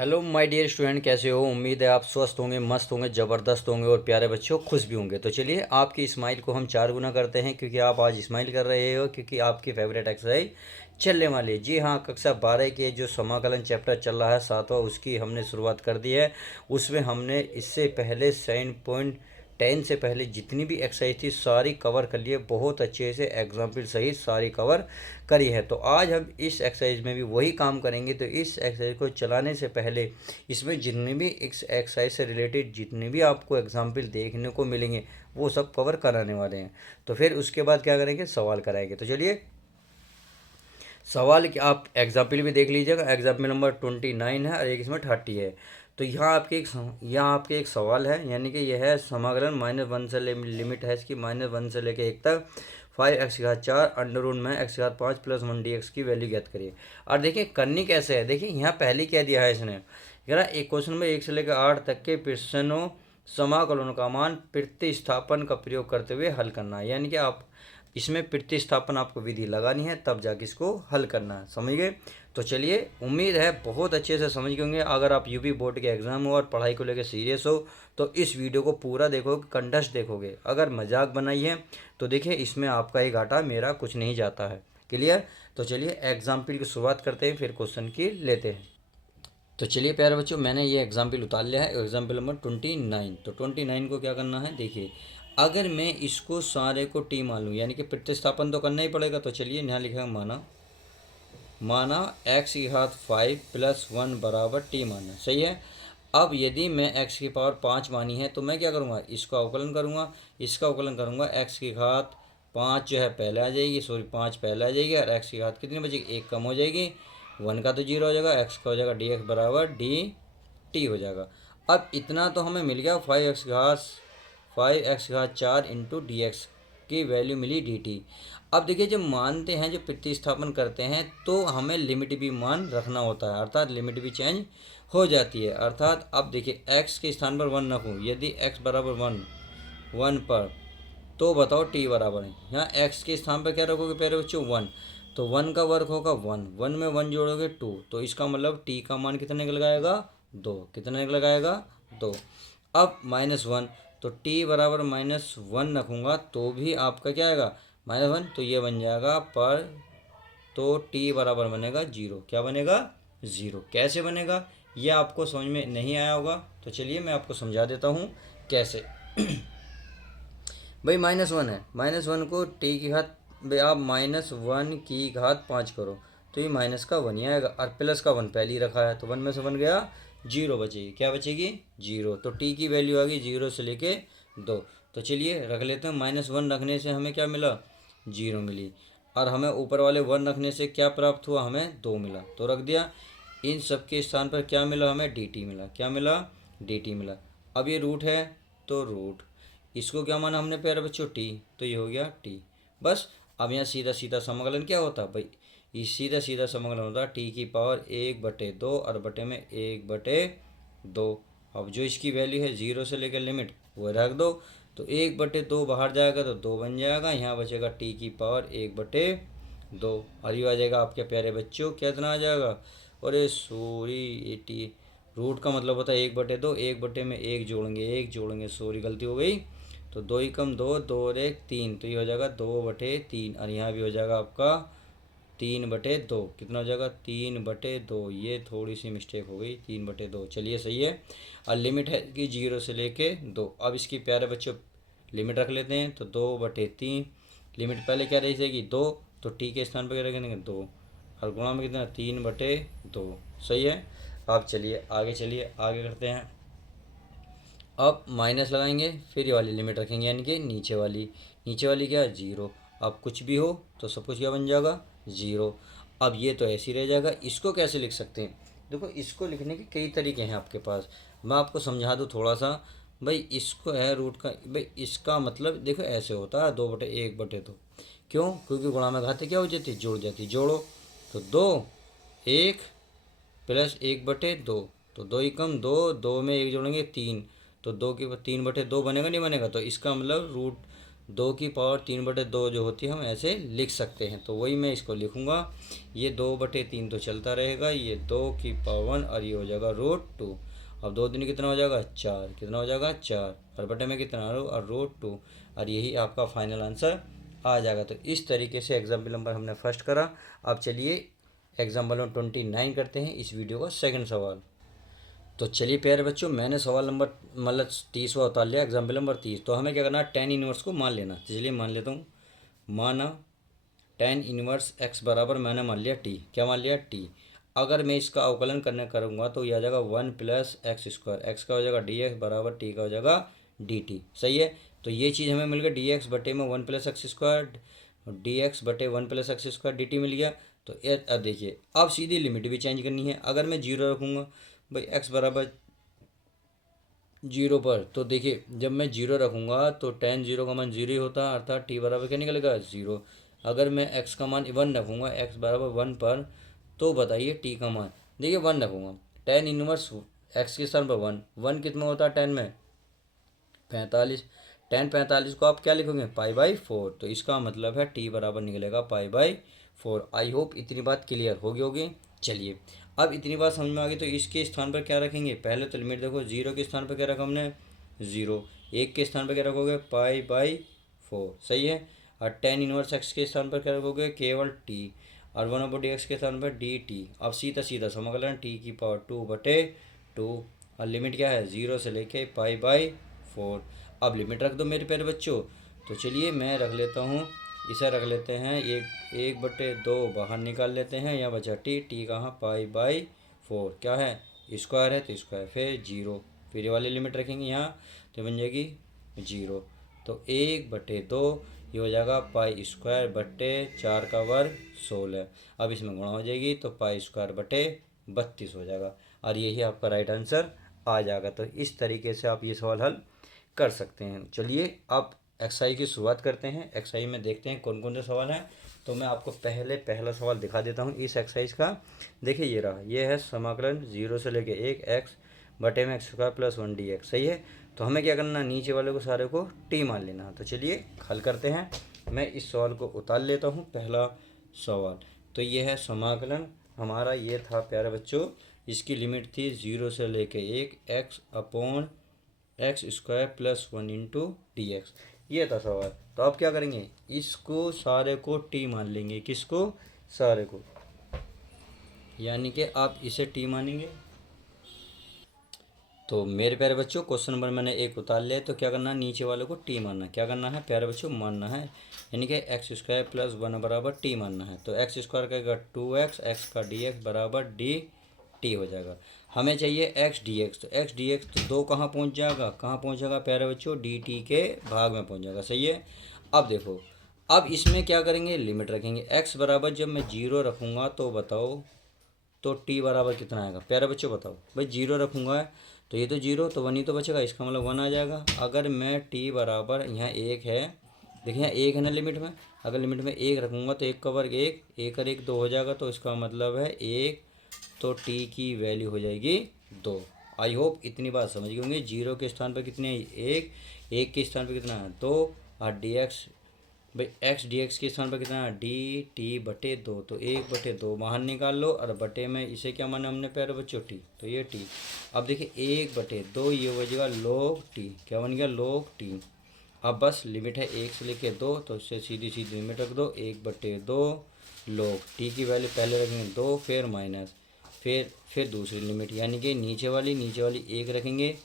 Hello my dear student, कैसे हो? उम्मीद है आप स्वस्थ होंगे, मस्त होंगे, ज़बरदस्त होंगे और प्यारे बच्चों खुश भी होंगे। तो चलिए, आपकी स्माइल को हम 4 गुना करते हैं क्योंकि आप आज स्माइल कर रहे हो, क्योंकि आपकी फेवरेट एक्सरसाइज चलने वाली है। जी हाँ, कक्षा 12 के जो समाकलन चैप्टर चल रहा है 7वां, उसकी हमने शुरुआत कर दी है। उसमें हमने इससे पहले 7.10 से पहले जितनी भी एक्सरसाइज थी सारी कवर कर लिए, बहुत अच्छे से एग्जाम्पल सहित सारी कवर करी है। तो आज हम इस एक्सरसाइज में भी वही काम करेंगे। तो इस एक्सरसाइज को चलाने से पहले इसमें जितने भी इस एक्सरसाइज से रिलेटेड जितने भी आपको एग्जाम्पल देखने को मिलेंगे वो सब कवर कराने वाले हैं। तो फिर उसके बाद क्या करेंगे, सवाल कराएंगे। तो चलिए, सवाल कि आप एग्जाम्पल भी देख लीजिएगा। एग्जाम्पल नंबर 29 है और एक इसमें 30 है। तो यहाँ आपके एक सवाल है, यानी कि यह है समाकलन -1 से लिमिट है इसकी -1 से लेके 1 तक 5x4 अंडर रूट में x5 प्लस 1 dx की वैल्यू ज्ञात करिए। और देखिए करनी कैसे है, देखिए यहाँ पहले क्या दिया है इसने, यार एक क्वेश्चन में 1 से लेकर 8 तक के प्रश्नों समाकलन का मान प्रतिस्थापन का प्रयोग करते हुए हल करना है। यानी कि आप इसमें प्रतिस्थापन आपको विधि लगानी है, तब जाके इसको हल करना है। समझ गए? तो चलिए, उम्मीद है बहुत अच्छे से समझ गए होंगे। अगर आप यूपी बोर्ड के एग्ज़ाम हो और पढ़ाई को लेकर सीरियस हो तो इस वीडियो को पूरा देखोगे, कंठस्थ देखोगे। अगर मजाक बनाई है तो देखिए, इसमें आपका ही घाटा, मेरा कुछ नहीं जाता है। क्लियर? तो चलिए एग्जाम्पल की शुरुआत करते हैं, फिर क्वेश्चन की लेते हैं। तो चलिए प्यारे बच्चों, मैंने ये एग्जाम्पल उतार लिया है, एग्जाम्पल नंबर 29। तो 29 को क्या करना है, देखिए अगर मैं इसको सारे को टी मान लूँ, यानी कि प्रतिस्थापन तो करना ही पड़ेगा। तो चलिए यहाँ लिखा है माना माना x⁵ प्लस 1 बराबर टी माना। सही है। अब यदि मैं x⁵ मानी है तो मैं क्या करूँगा, इसका अवकलन करूँगा। इसका अवकलन करूँगा, x⁵5 जो है पहले आ जाएगी, सॉरी 5 पहले आ जाएगी, और x⁵ कितनी बचेगी, 1 कम हो जाएगी, 1 का तो 0 हो जाएगा, x का हो जाएगा dx बराबर dt हो जाएगा। अब इतना तो हमें मिल गया, 5x⁴ इंटू डी एक्स की वैल्यू मिली dt। अब देखिए, जब मानते हैं, जब प्रतिस्थापन करते हैं तो हमें लिमिट भी मान रखना होता है, अर्थात लिमिट भी चेंज हो जाती है। अर्थात अब देखिए, x के स्थान पर 1 रखूँ, यदि x बराबर 1 पर, तो बताओ t बराबर है, यहाँ x के स्थान पर क्या रखोगे प्यारे बच्चों, 1। तो 1 का वर्ग होगा 1, 1 में 1 जोड़ोगे 2, तो इसका मतलब t का मान कितना निकल आएगा, 2। कितना निकल आएगा, 2। अब -1, तो t बराबर -1 रखूँगा तो भी आपका क्या आएगा, -1, तो ये बन जाएगा पर, तो t बराबर बनेगा 0। क्या बनेगा, 0। कैसे बनेगा, ये आपको समझ में नहीं आया होगा, तो चलिए मैं आपको समझा देता हूँ कैसे। भाई -1 है, -1 को टी की घात, भाई आप -1 की घात 5 करो तो ये माइनस का 1 ही आएगा, और प्लस का 1 पहले ही रखा है, तो 1 में से 1 गया, 0 बचेगी। क्या बचेगी, 0। तो टी की वैल्यू आ गई 0 से लेके 2। तो चलिए रख लेते हैं, -1 रखने से हमें क्या मिला, 0 मिली, और हमें ऊपर वाले 1 रखने से क्या प्राप्त हुआ, हमें 2 मिला, तो रख दिया। इन सब के स्थान पर क्या मिला, हमें dt मिला। क्या मिला, dt मिला। अब ये रूट है तो रूट, इसको क्या माना हमने प्यारे बच्चों, टी, तो ये हो गया टी। बस अब यहाँ सीधा सीधा समाकलन क्या होता है भाई, ये सीधा सीधा समाकलन होता है टी की पावर 1/2 और बटे में 1/2। अब जो इसकी वैल्यू है 0 से लेकर लिमिट वो रख दो, तो 1/2 बाहर जाएगा तो 2 बन जाएगा, यहाँ बचेगा टी की पावर 1/2, और ये आ जाएगा आपके प्यारे बच्चों, कितना आ जाएगा, अरे सॉरी 80, रूट का मतलब होता है 1/2, 1/में 1 जोड़ेंगे, 1 जोड़ेंगे, सॉरी गलती हो गई। तो 2 ही कम 2, 2 और 1 3, तो ये हो जाएगा 2/3, और यहाँ भी हो जाएगा आपका 3/2। कितना हो जाएगा, 3/2। ये थोड़ी सी मिस्टेक हो गई, 3/2। चलिए सही है। और लिमिट है कि 0 से लेके 2। अब इसकी प्यारे बच्चों लिमिट रख लेते हैं, तो 2/3, लिमिट पहले क्या रह जाएगी, 2, तो टी के स्थान पर क्या रखेंगे, 2, और गुणा में कितना, 3/2। सही है। अब चलिए आगे, चलिए आगे करते हैं। अब माइनस लगाएंगे, फिर ये वाली लिमिट रखेंगे, यानी कि नीचे वाली क्या है, 0। अब कुछ भी हो तो सब कुछ क्या बन जाएगा, 0। अब ये तो ऐसे ही रह जाएगा। इसको कैसे लिख सकते हैं, देखो इसको लिखने के कई तरीके हैं आपके पास, मैं आपको समझा दूँ थोड़ा सा। भाई इसको है रूट का, भाई इसका मतलब देखो ऐसे होता है, 2/1/2। क्यों, क्योंकि गुणा में घाते क्या हो जाती, जोड़ जाती, जोड़ो, तो 2, 1 प्लस 1/2, तो 2 ही कम 2, 2 में 1 जोड़ेंगे 3, तो 2 के 3/2 बनेगा, नहीं बनेगा, तो इसका मतलब 2 की पावर 3/2 जो होती है हम ऐसे लिख सकते हैं। तो वही मैं इसको लिखूँगा, ये 2/3 तो चलता रहेगा, ये 2 की पावर और ये हो जाएगा √2। अब 2 दूनी कितना हो जाएगा 4, कितना हो जाएगा 4, और बटे में कितना और √2, और यही आपका फाइनल आंसर आ जाएगा। तो इस तरीके से एग्जाम्पल नंबर हमने फर्स्ट करा। अब चलिए एग्जाम्पल नंबर 29 करते हैं इस वीडियो का सेकंड सवाल। तो चलिए प्यारे बच्चों, मैंने सवाल नंबर मतलब 30वां उतार लिया, एग्जाम्पल नंबर 30। तो हमें क्या करना है, tan इनवर्स को मान लेना। तो चलिए मान लेता हूँ, माना tan इनवर्स x बराबर मैंने मान लिया t, क्या मान लिया t। अगर मैं इसका अवकलन करने करूँगा तो यह आ जाएगा 1 + x², x का हो जाएगा dx बराबर t का हो जाएगा dt, सही है। तो ये चीज़ हमें मिल गया dx बटे में 1 + x², dx बटे 1 + x² dt मिल गया। तो अब देखिए, अब सीधी लिमिट भी चेंज करनी है। अगर मैं जीरो रखूँगा भाई x बराबर 0 पर, तो देखिए जब मैं 0 रखूँगा तो tan 0 का मान 0 ही होता है, अर्थात t बराबर क्या निकलेगा 0। अगर मैं x का मान 1 रखूँगा, x बराबर 1 पर, तो बताइए t का मान, देखिए 1 रखूँगा, tan इनवर्स x के स्थान पर 1 कितना होता है tan में 45, tan 45 को आप क्या लिखोगे π/4, तो इसका मतलब है t बराबर निकलेगा π/4। आई होप इतनी बात क्लियर होगी। चलिए अब इतनी बात समझ में आ गई, तो इसके स्थान पर क्या रखेंगे, पहले तो लिमिट देखो, 0 के स्थान पर क्या रखा हमने 0, 1 के स्थान पर क्या रखोगे π/4, सही है। और tan इनवर्स x के स्थान पर क्या रखोगे केवल t, और 1/dx के स्थान पर dt। अब सीधा सीधा समाकलन t⁴ और लिमिट क्या है 0 से लेके π/4। अब लिमिट रख दो मेरे प्यारे बच्चों। तो चलिए मैं रख लेता हूँ, इसे रख लेते हैं 1/2 बाहर निकाल लेते हैं, यहाँ बचा t कहाँ π/4, क्या है स्क्वायर है तो स्क्वायर, फिर 0, फिर ये वाली लिमिट रखेंगे यहाँ तो बन जाएगी 0। तो 1/2 ये हो जाएगा π² बटे 4 का वर्ग 16। अब इसमें गुणा हो जाएगी तो π² बटे 32 हो जाएगा, और यही आपका राइट आंसर आ जाएगा। तो इस तरीके से आप ये सवाल हल कर सकते हैं। चलिए अब एक्सरसाइज की शुरुआत करते हैं। एक्सरसाइज में देखते हैं कौन कौन से सवाल हैं। तो मैं आपको पहला सवाल दिखा देता हूँ इस एक्सरसाइज का। देखिए ये रहा, ये है समाकलन 0 से लेके 1 x बटे में x² + 1 dx, सही है। तो हमें क्या करना, नीचे वाले को सारे को t मान लेना। तो चलिए हल करते हैं। मैं इस सवाल को उतार लेता हूँ, पहला सवाल। तो ये है समाकलन हमारा, ये था प्यारे बच्चों, इसकी लिमिट थी 0 से लेके 1 x/x² + 1 × dx, ये था सवाल। तो आप क्या करेंगे, इसको सारे को t मान लेंगे, किसको, सारे को, यानी कि आप इसे t मानेंगे। तो मेरे प्यारे बच्चों क्वेश्चन नंबर मैंने 1 उतार लिया। तो क्या करना है, नीचे वाले को t मानना, क्या करना है प्यारे बच्चों, मानना है, यानी कि x² + 1 बराबर t मानना है। तो x² का 2x, x का dx बराबर dt हो जाएगा। हमें चाहिए x dx, तो x dx तो 2 कहाँ पहुँच जाएगा, कहाँ पहुँच जाएगा प्यारे बच्चों, dt के भाग में पहुँच जाएगा, सही है। अब देखो, अब इसमें क्या करेंगे, लिमिट रखेंगे। x बराबर जब मैं 0 रखूँगा तो बताओ, तो t बराबर कितना आएगा प्यारे बच्चों, बताओ भाई। 0 रखूँगा तो ये तो 0, तो 1 ही तो बचेगा, इसका मतलब 1 आ जाएगा। अगर मैं t बराबर, यहाँ 1 है, देखिए यहाँ 1 है ना लिमिट में, अगर लिमिट में 1 रखूँगा तो 1 का वर्ग 1, 1 और 1 2 हो जाएगा, तो इसका मतलब है 1, तो t की वैल्यू हो जाएगी 2। आई होप इतनी बात समझ गए होंगे। 0 के स्थान पर कितने है 1, 1 के स्थान पर कितना है 2, और dx भाई x dx के स्थान पर कितना है dt/2, तो 1/2 बाहर निकाल लो, और बटे में इसे क्या माना हमने प्यारे बच्चों t, तो ये t। अब देखिए 1/2 ये हो जाएगा log t, क्या बन गया log t। अब बस लिमिट है 1 से लेके 2, तो इससे सीधी सीधी लिमिट रख दो, 1/2 log t की वैल्यू पहले रखेंगे 2, फिर माइनस, फिर दूसरी लिमिट, यानी कि नीचे वाली 1 रखेंगे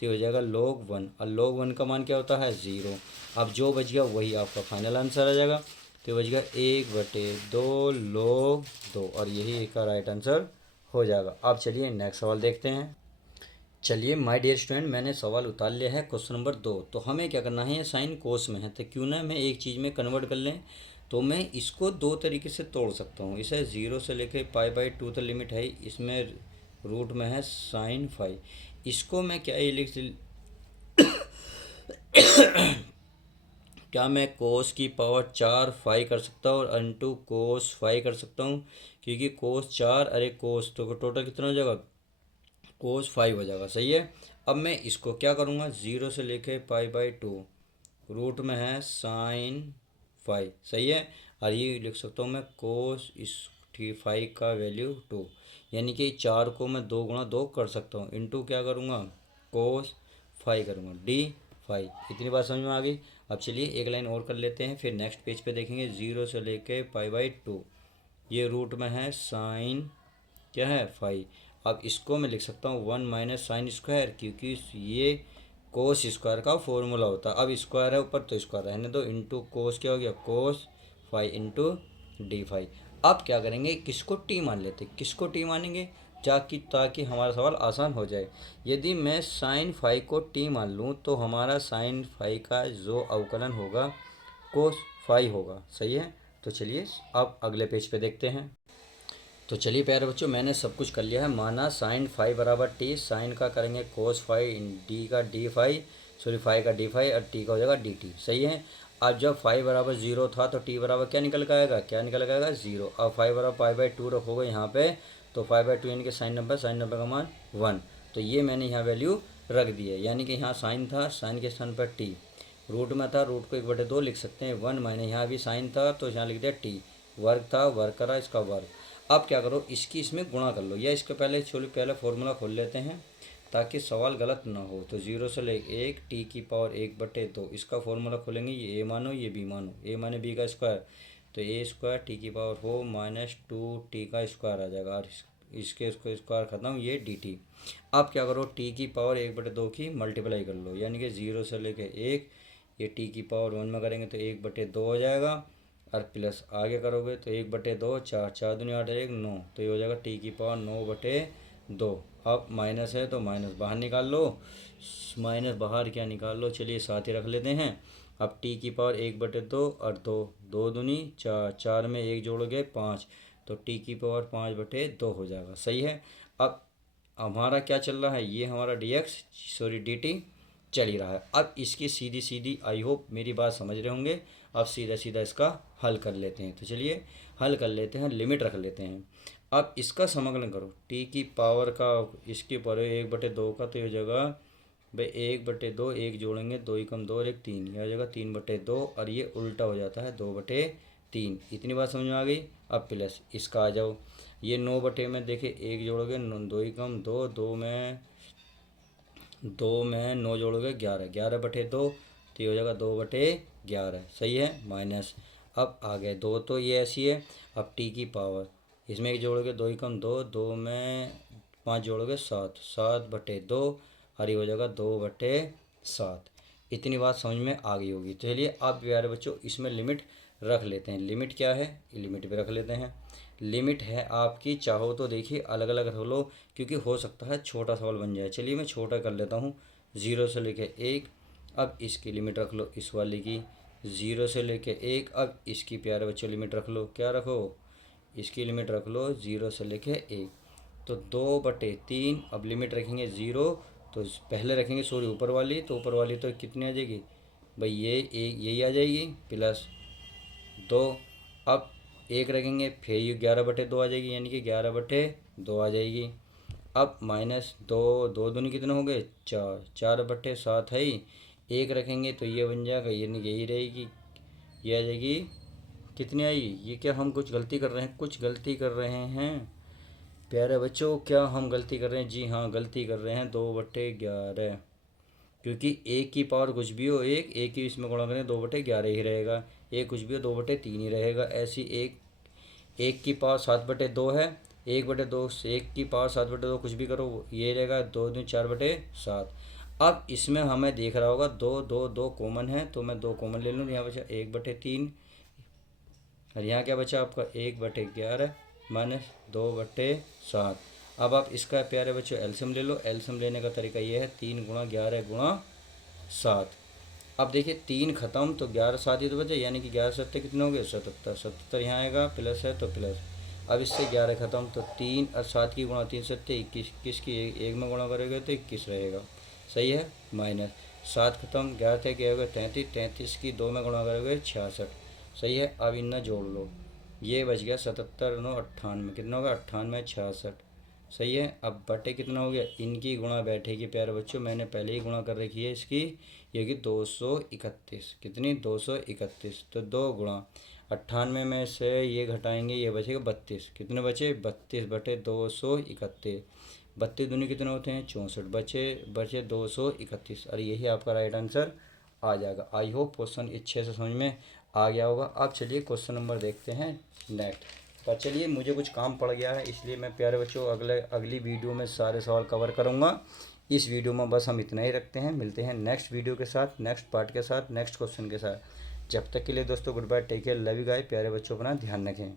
तो हो जाएगा log 1, और log 1 का मान क्या होता है 0। अब जो बच गया वही आपका फाइनल आंसर आ जाएगा। तो बच गया 1/2 log 2, और यही इसका राइट आंसर हो जाएगा। अब चलिए नेक्स्ट सवाल देखते हैं। चलिए माय डियर स्टूडेंट, मैंने सवाल उतार लिया है क्वेश्चन नंबर 2। तो हमें क्या करना है, ये साइन कोस में है, तो क्यों ना मैं एक चीज़ में कन्वर्ट कर लें। तो मैं इसको 2 तरीके से तोड़ सकता हूँ। इसे 0 से लेकर π/2 तक लिमिट है, इसमें रूट में है साइन फाई। इसको मैं क्या ये लिख क्या मैं कोस की पावर 4 फाई कर सकता हूँ और इंटू कोस फाई कर सकता हूँ, क्योंकि कोस 4 अरे कोस, तो टोटल कितना हो जाएगा कोस 5 हो जाएगा, सही है। अब मैं इसको क्या करूँगा, 0 से लेके π/2, रूट में है साइन फाइव, सही है। और ये लिख सकता हूँ मैं कोस इस फाइव का वैल्यू टू, यानी कि 4 को मैं 2 गुणा 2 कर सकता हूँ, इंटू क्या करूँगा कोस फाइव करूँगा डी फाइव। इतनी बात समझ में आ गई। अब चलिए एक लाइन और कर लेते हैं, फिर नेक्स्ट पेज पे देखेंगे 0 से लेके पाई बाई टू। ये रूट में है साइन क्या है फाइव। अब इसको मैं लिख सकता हूँ 1 - sin² क्योंकि ये कोस स्क्वायर का फॉर्मूला होता है। अब स्क्वायर है ऊपर तो स्क्वायर रहने दो, इंटू कोस क्या हो गया कोस फाइव इंटू डी फाइव। अब क्या करेंगे, किसको टी मान लेते, किसको टी मानेंगे ताकि हमारा सवाल आसान हो जाए। यदि मैं साइन फाइव को टी मान लूँ तो हमारा साइन फाइव का जो अवकलन होगा कोस फाइव होगा, सही है। तो चलिए अब अगले पेज पे देखते हैं। तो चलिए प्यारे बच्चों, मैंने सब कुछ कर लिया है। माना साइन फाइव बराबर टी, साइन का करेंगे कोस फाइव, इन डी का डी फाइव, सॉरी फाइव का डी फाइव, और टी का हो जाएगा डी टी, सही है। अब जब फाइव बराबर जीरो था तो टी बराबर क्या निकल के आएगा, क्या निकल के आएगा जीरो। अब फाइव बराबर पाई बाई टू रखोगे यहाँ पे, तो फाइव बाई टू यानी कि साइन नंबर का मान वन। तो ये मैंने यहाँ वैल्यू रख दी है, यानी कि यहाँ साइन था, साइन के स्थान पर टी, रूट में था, रूट को 1/2 लिख सकते हैं, वन माइनस यहाँ भी साइन था तो यहाँ लिख दिया टी, वर्ग था, वर्ग करा इसका वर्ग। अब क्या करो, इसकी इसमें गुणा कर लो, या इसके पहले फॉर्मूला खोल लेते हैं ताकि सवाल गलत ना हो। तो 0 से ले एक टी की पावर 1/2, इसका फॉर्मूला खोलेंगे, ये ए मानो ये बी मानो, ए माने बी का स्क्वायर, तो ए स्क्वायर टी की पावर हो माइनस टू टी का स्क्वायर आ जाएगा, और इसके स्क्वायर खत्म, ये डी टी। अब क्या करो, टी की पावर 1/2 की मल्टीप्लाई कर लो, यानी कि 0 से लेके एक, ये टी की पावर 1 में करेंगे तो 1/2 हो जाएगा, और प्लस आगे करोगे तो 1/2 चार, चार दूनी आठ, एक नौ, तो ये हो जाएगा टी की पावर 9/2। अब माइनस है तो माइनस बाहर निकाल लो, माइनस बाहर क्या निकाल लो, चलिए साथ ही रख लेते हैं। अब टी की पावर 1/2 और दो, दो दूनी चार, चार में एक जोड़ोगे पाँच, तो टी की पावर 5/2 हो जाएगा, सही है। अब हमारा क्या चल रहा है, ये हमारा D x sorry D T चल ही रहा है। अब इसकी सीधी सीधी, आई होप मेरी बात समझ रहे होंगे। अब सीधा सीधा इसका हल कर लेते हैं, तो चलिए हल कर लेते हैं, लिमिट रख लेते हैं। अब इसका समाकलन करो, टी की पावर का इसके पर 1/2 का, तो ये हो जाएगा भाई 1/2, एक जोड़ेंगे, दो ही कम दो और एक तीन, यह हो जाएगा 3/2, और ये उल्टा हो जाता है 2/3। इतनी बात समझ में आ गई। अब प्लस इसका आ जाओ, ये 9 में देखिए एक जोड़ोगे, दो ही कम दो, दो में 9 जोड़ोगे 11, 11/2, तो ये हो जाएगा 2/11, सही है, माइनस। अब आ गए दो, तो ये ऐसी है। अब टी की पावर, इसमें एक जोड़ोगे, दो ही कम दो, दो में पाँच जोड़ोगे सात, 7/2, और ये हो जाएगा 2/7। इतनी बात समझ में आ गई होगी। चलिए अब प्यारे बच्चों इसमें लिमिट रख लेते हैं। लिमिट क्या है, लिमिट भी रख लेते हैं। लिमिट है आपकी, चाहो तो देखिए अलग अलग रख लो, क्योंकि हो सकता है छोटा सवाल बन जाए। चलिए मैं छोटा कर लेता हूँ, 0 से लेके एक। अब इसकी लिमिट रख लो इस वाली की, 0 से लेके एक। अब इसकी प्यारे बच्चों लिमिट रख लो, क्या रखो, इसकी लिमिट रख लो 0 से लेके एक, तो 2/3। अब लिमिट रखेंगे 0, तो पहले रखेंगे सॉरी ऊपर वाली, तो ऊपर वाली तो कितनी आ जाएगी भाई, ये एक यही आ जाएगी, प्लस 2। अब एक रखेंगे, फिर ये 11/2 आ जाएगी, यानी कि 11/2 आ जाएगी। अब माइनस दो, दो दूनी कितने हो गए चार, 4/7 है ही। एक रखेंगे तो ये बन जाएगा, यानी कि यही रहेगी, ये आ जाएगी, कितनी आई, ये क्या हम कुछ गलती कर रहे हैं, कुछ गलती कर रहे हैं प्यारे बच्चों, क्या हम गलती कर रहे हैं, जी हाँ गलती कर रहे हैं, 2/11, क्योंकि एक की पावर कुछ भी हो, एक ही इसमें गुणा करें 2/11 ही रहेगा, एक कुछ भी हो 2/3 ही रहेगा। ऐसी एक की पावर 7/2 है, 1/2 से एक की पावर 7/2 कुछ भी करो ये रहेगा, दो दूनी 4/7। अब इसमें हमें देख रहा होगा दो दो दो कॉमन है, तो मैं दो कॉमन ले लूँ, यहाँ बचा 1/3, और यहाँ क्या बचा आपका 1/11 माइनस 2/7। अब आप इसका प्यारे बच्चों एल्सियम ले लो। एल्सियम लेने का तरीका ये है, 3 × 11 × 7। अब देखिए 3 खत्म तो 11 7 ही तो बचे, यानी कि 11×7 कितने हो गए 77, 77 यहाँ आएगा, प्लस है तो प्लस। अब इससे 11 खत्म, तो 3 और 7 की गुणा 3×7 21, 21 की एक में गुणा करोगे तो 21 रहेगा, सही है, माइनस 7 खत्म, 11 थे क्या होगा 33, 33 की 2 में गुणा करोगे 66, सही है। अब इन्हें जोड़ लो, ये बच गया 77 9 98, कितना होगा 98 66, सही है। अब बटे कितना हो गया, इनकी गुणा बैठेगी प्यारे बच्चों, मैंने पहले ही गुणा कर रखी है इसकी, ये कि 231, कितनी 231, तो 2 गुणा 98 में से ये घटाएंगे, ये बचेगा 32, कितने बचे 32 बटे 231, 32 दूनी कितने होते हैं 64, बचे बचे 231, और यही आपका राइट आंसर आ जाएगा। आई होप क्वेश्चन अच्छे से समझ में आ गया होगा। अब चलिए क्वेश्चन नंबर देखते हैं नेक्स्ट। पर चलिए मुझे कुछ काम पड़ गया है, इसलिए मैं प्यारे बच्चों अगली वीडियो में सारे सवाल कवर करूँगा। इस वीडियो में बस हम इतना ही रखते हैं, मिलते हैं नेक्स्ट वीडियो के साथ, नेक्स्ट पार्ट के साथ, नेक्स्ट क्वेश्चन के साथ। जब तक के लिए दोस्तों goodbye, take care, love you guys. प्यारे बच्चों अपना ध्यान रखें।